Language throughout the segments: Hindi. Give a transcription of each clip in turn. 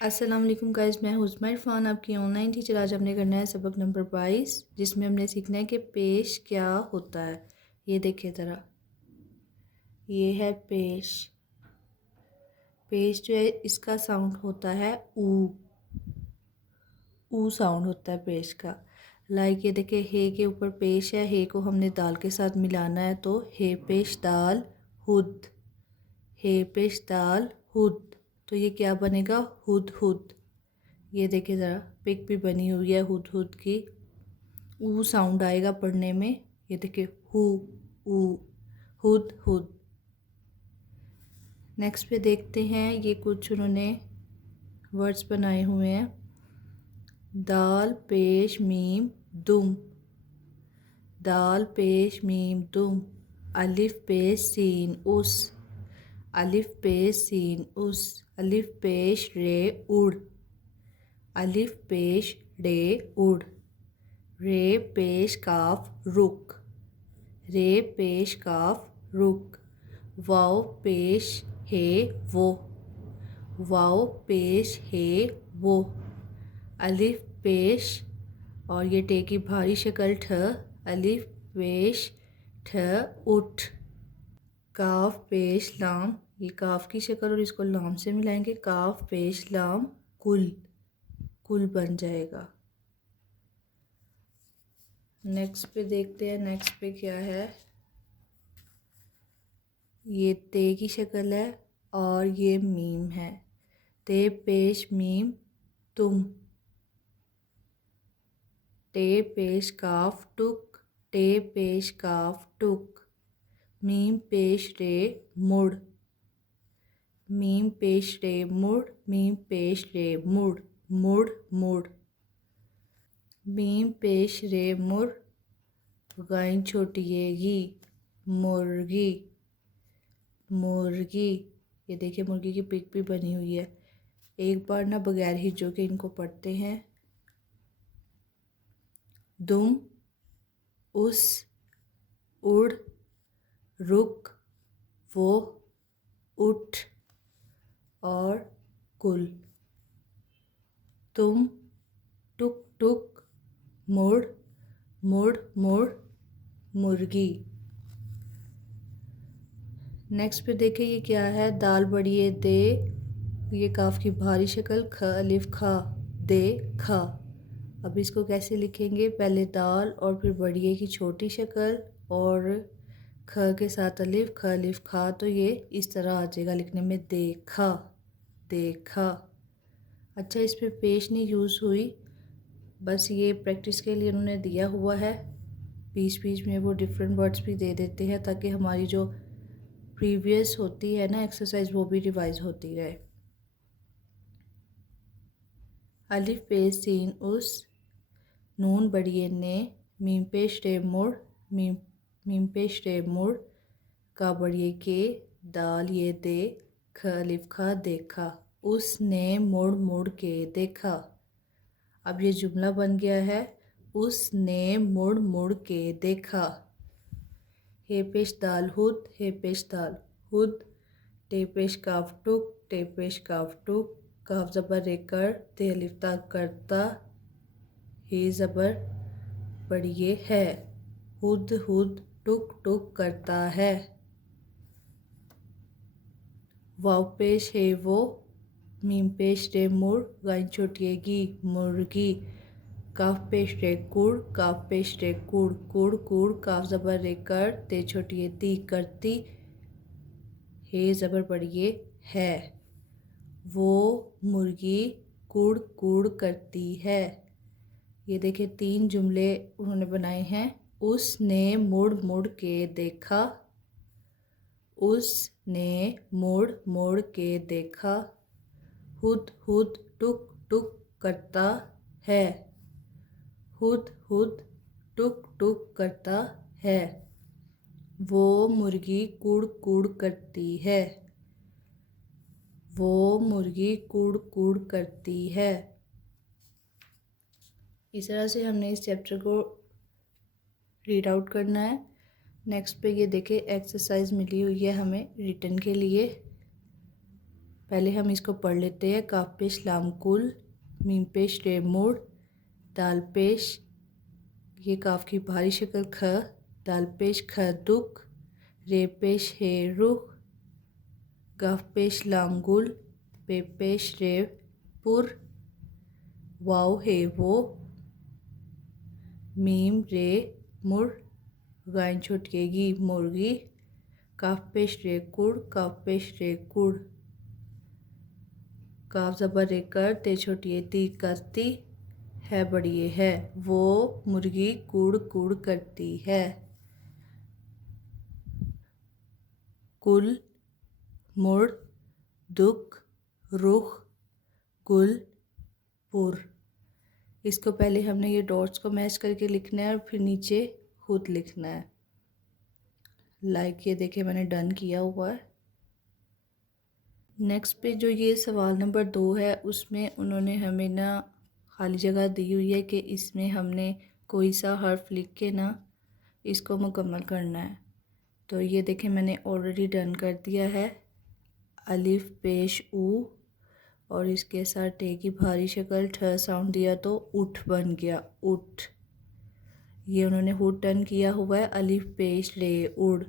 अस्सलाम वालेकुम गाइस, मैं हूँ उस्मा इरफान, आपकी ऑनलाइन टीचर। आज हमने करना है सबक नंबर 22, जिसमें हमने सीखना है कि पेश क्या होता है। ये देखिए ज़रा, ये है पेश। पेश जो है इसका साउंड होता है ऊ साउंड होता है पेश का। लाइक ये देखिए, हे के ऊपर पेश है, हे को हमने दाल के साथ मिलाना है तो हे पेश दाल हुद, हे पेश दाल हुद। तो ये क्या बनेगा? हुद हुद। ये देखिए ज़रा, पिक भी बनी हुई है हुद हुद की। ऊ साउंड आएगा पढ़ने में। ये देखिए, हु ऊ, हुद हुद। नेक्स्ट पे देखते हैं, ये कुछ उन्होंने वर्ड्स बनाए हुए हैं। दाल पेश मीम दुम, दाल पेश मीम दुम। अलिफ पेश सीन उस, अलिफ पेश सीन उस। अलिफ पेश रे उड़, अलिफ पेश रे उड़। रे पेश काफ रुक, रे पेश काफ रुक। वाव पेश है वो, वाव पेश है वो। अलिफ पेश और ये टे की भारी शक्ल ठ, अलिफ पेश ठ उठ। काफ पेश लाम, ये काफ की शक्ल और इसको लाम से मिलाएंगे, काफ पेश लाम कुल, कुल बन जाएगा। नेक्स्ट पे देखते हैं, नेक्स्ट पे क्या है। ये ते की शक्ल है और ये मीम है। ते पेश मीम तुम, टे पेश काफ टुक, टे पेश काफ टुक। मीम पेश रे मुड़, मीम पेश रे मुड़, मीम पेश रे मुड़, मुड़ मुड़। मीम पेश रे मुड़, गाय छोटी येगी, मुर्गी, मुर्गी। ये देखिए, मुर्गी की पिक भी बनी हुई है। एक बार ना बगैर हिज्जों के इनको पढ़ते हैं। दुम, उस, उड़, रुक, वो, उठ और कुल। तुम, टुक टुक, मुड़, मुड़ मुड़, मुर्गी। नेक्स्ट पे देखिए, ये क्या है। दाल बड़िए दे, ये काफ की भारी शक्ल ख, अलिफ खा, दे खा। अब इसको कैसे लिखेंगे? पहले दाल और फिर बड़िए की छोटी शक्ल और ख के साथ अलिफ, ख अलिफ खा। तो ये इस तरह आ जाएगा लिखने में, देखा, देखा। अच्छा, इस पे पेश नहीं यूज़ हुई, बस ये प्रैक्टिस के लिए उन्होंने दिया हुआ है। बीच बीच में वो डिफरेंट वर्ड्स भी दे देते हैं ताकि हमारी जो प्रीवियस होती है ना एक्सरसाइज, वो भी रिवाइज होती रहे। अलिफ पेश सीन उस, नून बड़िए ने, मीम पेश रे मुड़, मीम पेश रे मुड़, का बड़िए के, दाल ये दे, ख अलिफ खा देखा। उसने मुड़ मुड़ के देखा। अब ये जुमला बन गया है, उसने मुड़ मुड़ के देखा। हे पेश दाल हुद, हे पेश दाल हुद। टे पेश काफ टुक, टे पेश काफ टुक। काफ ज़बर रेकर, ते अलिफ ता करता, हे ज़बर पढ़िए है। हुद हुद टुक टुक करता है। वाव पेश है वो, मीम पेश रे मुड़, गाय छोटिएगी, मुर्गी। काफ पेश रे कुड़, काफ पेश रे कुड़, कुड़ कुड़। काफ ज़बर रे कर, ते छोटिए ती करती, हे ज़बर पढ़िए है। वो मुर्गी कुड़ कुड़ करती है। ये देखिए, 3 जुमले उन्होंने बनाए हैं। उसने मुड़ मुड़ के देखा, उसने मुड़ मुड़ के देखा। हुद हुद टुक टुक करता है, हुद हुद टुक टुक करता है। वो मुर्गी कुड़ कुड़ करती है, वो मुर्गी कुड़ कुड़ करती है। इस तरह से हमने इस चैप्टर को रीड आउट करना है। नेक्स्ट पे ये देखिए, एक्सरसाइज मिली हुई है हमें रिटन के लिए। पहले हम इसको पढ़ लेते हैं। काफ पेश लाम कुल, मीम पेश रे मुड़, दाल पेश ये काफ की भारी शक्ल ख, दाल पेश ख दुख, रे पेश हे रुख, गाफ पेश लाम गुल, पे पेश रे पुर, वाव हे वो, मीम रे मुड़, गाय छुटकेगी मुर्गी, काफ पेश रे कुड़, काफ पेश रे कुड़, काफ ज़बर रे कर, ते छोटिए ती करती, है बड़िए है, वो मुर्गी कुड़ कुड़ करती है। कुल, मुड़, दुख, रुख, गुल, पुर। इसको पहले हमने ये डॉट्स को मैच करके लिखना है और फिर नीचे खुद लिखना है। लाइक ये देखिए मैंने डन किया हुआ है। नेक्स्ट पे जो ये सवाल नंबर 2 है उसमें उन्होंने हमें ना खाली जगह दी हुई है कि इसमें हमने कोई सा हर्फ लिख के ना इसको मुकम्मल करना है। तो ये देखें मैंने ऑलरेडी डन कर दिया है। अलिफ पेश ऊ और इसके साथ टे की भारी शक्ल ठ साउंड दिया तो उठ बन गया, उठ। ये उन्होंने हुड डन किया हुआ है। अलिफ पेश रे उड़,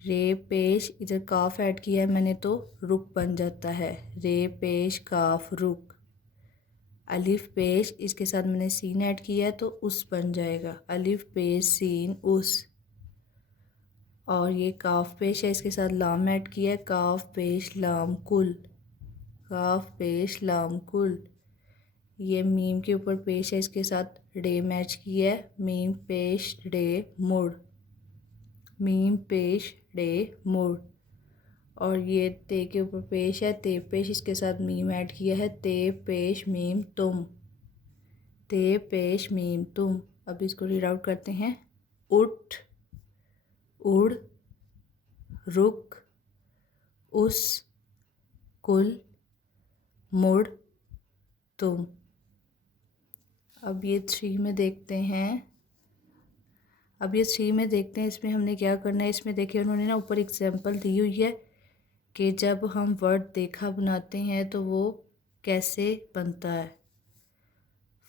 रे पेश इधर काफ ऐड किया है मैंने तो रुक बन जाता है, रे पेश काफ रुक। अलिफ पेश इसके साथ मैंने सीन ऐड किया है तो उस बन जाएगा, अलिफ पेश सीन उस। और ये काफ पेश है इसके साथ लाम ऐड किया है, काफ पेश लाम कुल, काफ पेश लाम कुल। ये मीम के ऊपर पेश है इसके साथ रे मैच किया है, मीम पेश रे मुड़, मीम पेश रे मुड़। और ये ते के ऊपर पेश है, ते पेश इसके साथ मीम ऐड किया है, ते पेश मीम तुम, ते पेश मीम तुम। अब इसको रीड आउट करते हैं। उठ, उड़, रुक, उस, कुल, मुड़, तुम। अब ये 3 में देखते हैं। इसमें हमने क्या करना है। इसमें देखिए उन्होंने ना ऊपर एग्जाम्पल दी हुई है कि जब हम वर्ड देखा बनाते हैं तो वो कैसे बनता है।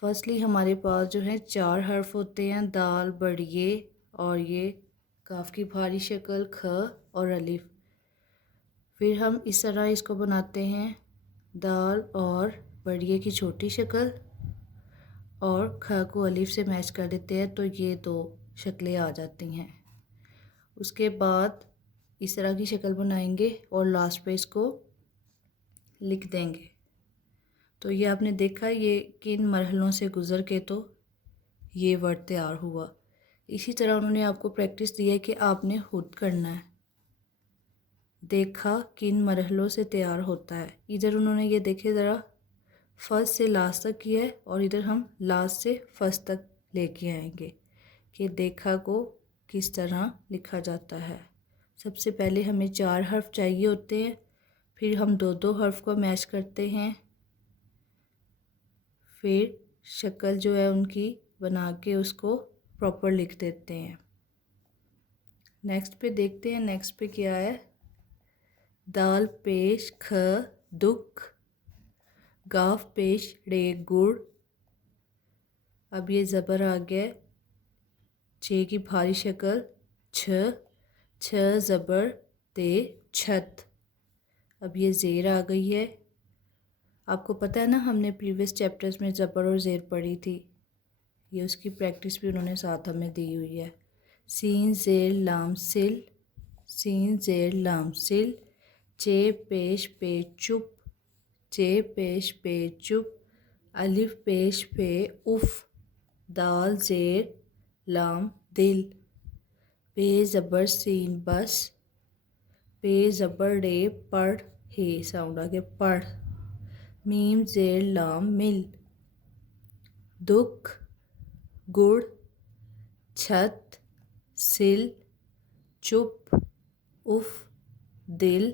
फर्स्टली हमारे पास जो है 4 हर्फ होते हैं, दाल, बड़िए और ये काफ की भारी शक्ल ख और अलिफ। फिर हम इस तरह इसको बनाते हैं, दाल और बड़िए की छोटी शक्ल और ख को अलिफ से मैच कर देते हैं तो ये 2 शक्लें आ जाती हैं। उसके बाद इस तरह की शक्ल बनाएंगे और लास्ट पे इसको लिख देंगे। तो ये आपने देखा ये किन मरहलों से गुज़र के तो ये वर्ड तैयार हुआ। इसी तरह उन्होंने आपको प्रैक्टिस दी है कि आपने खुद करना है। देखा किन मरहलों से तैयार होता है। इधर उन्होंने ये देखे ज़रा फर्स्ट से लास्ट तक किया है और इधर हम लास्ट से फर्स्ट तक लेके आएंगे कि देखा को किस तरह लिखा जाता है। सबसे पहले हमें 4 हर्फ चाहिए होते हैं, फिर हम 2-2 हर्फ को मैच करते हैं, फिर शक्ल जो है उनकी बना के उसको प्रॉपर लिख देते हैं। नेक्स्ट पे देखते हैं। नेक्स्ट पे क्या है। दाल पेश ख दुख, गाफ पेश रे गुड़। अब ये ज़बर आ गया, छे की भारी शक्ल छ, छ ज़बर ते छत। अब ये ज़ेर आ गई है। आपको पता है ना हमने प्रीवियस चैप्टर्स में ज़बर और ज़ेर पढ़ी थी, ये उसकी प्रैक्टिस भी उन्होंने साथ हमें दी हुई है। सीन ज़ेर लाम सिल, सीन ज़ेर लाम सिल, चे पेश पे चुप, चे पेश पे चुप, अलिफ पेश पे उफ, दाल ज़ेर लाम दिल, पे ज़बर सीन बस, पे ज़बर रे पढ़, हे साउंड आगे पढ़, मीम ज़ेर लाम मिल, दुख, गुड़, छत, सिल, चुप, उफ, दिल,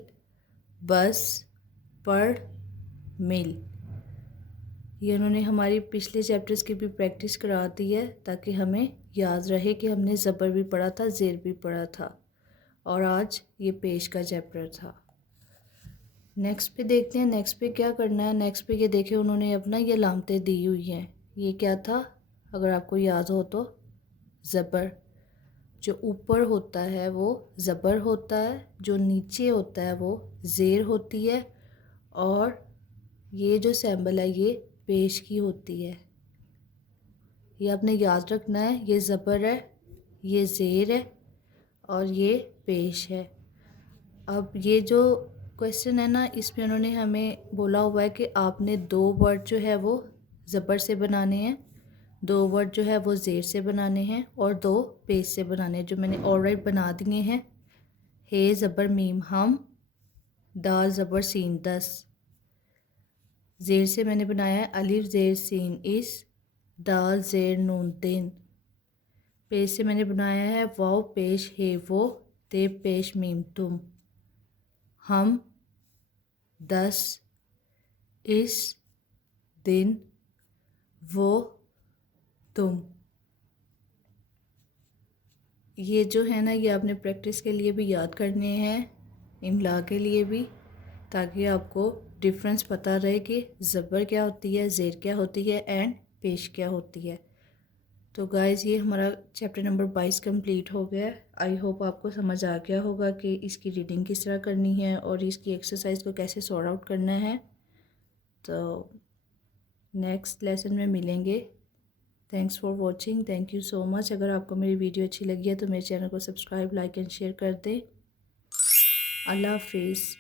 बस, पढ़, मिल। ये उन्होंने हमारी पिछले चैप्टर्स की भी प्रैक्टिस करा दी है ताकि हमें याद रहे कि हमने ज़बर भी पढ़ा था, ज़ेर भी पढ़ा था और आज ये पेश का चैप्टर था। नेक्स्ट पे देखते हैं नेक्स्ट पे क्या करना है। नेक्स्ट पे ये देखें उन्होंने अपना ये लामतें दी हुई हैं। ये क्या था अगर आपको याद हो तो, ज़बर। जो ऊपर होता है वो ज़बर होता है, जो नीचे होता है वो ज़ेर होती है, और ये जो सैम्बल है ये पेश की होती है। ये आपने याद रखना है, ये ज़बर है, ये ज़ेर है और ये पेश है। अब ये जो क्वेश्चन है ना, इसमें उन्होंने हमें बोला हुआ है कि आपने 2 वर्ड जो है वो ज़बर से बनाने हैं, 2 वर्ड जो है वो ज़ेर से बनाने हैं और 2 पेश से बनाने हैं, जो मैंने ऑलरेडी बना दिए हैं। हे ज़बर मीम हम, दाल ज़बर सीन 10। ज़ेर से मैंने बनाया है अलिफ ज़ेर सीन इस, दाल ज़ेर नून 3। पेश से मैंने बनाया है वाव पेश हे वो, ते पेश मीम तुम। हम 10 इस दिन, वो तुम। ये जो है ना ये आपने प्रैक्टिस के लिए भी याद करने हैं, इमला के लिए भी, ताकि आपको डिफरेंस पता रहे कि ज़बर क्या होती है, ज़ेर क्या होती है एंड पेश क्या होती है। तो गाइज़ ये हमारा चैप्टर नंबर 22 कंप्लीट हो गया। आई होप आपको समझ आ गया होगा कि इसकी रीडिंग किस तरह करनी है और इसकी एक्सरसाइज को कैसे सॉर्ट आउट करना है। तो नेक्स्ट लेसन में मिलेंगे। Thanks for watching, thank you so much. अगर आपको मेरी वीडियो अच्छी लगी है तो मेरे चैनल को सब्सक्राइब, लाइक एंड शेयर कर दें। अल्लाह हाफिज़।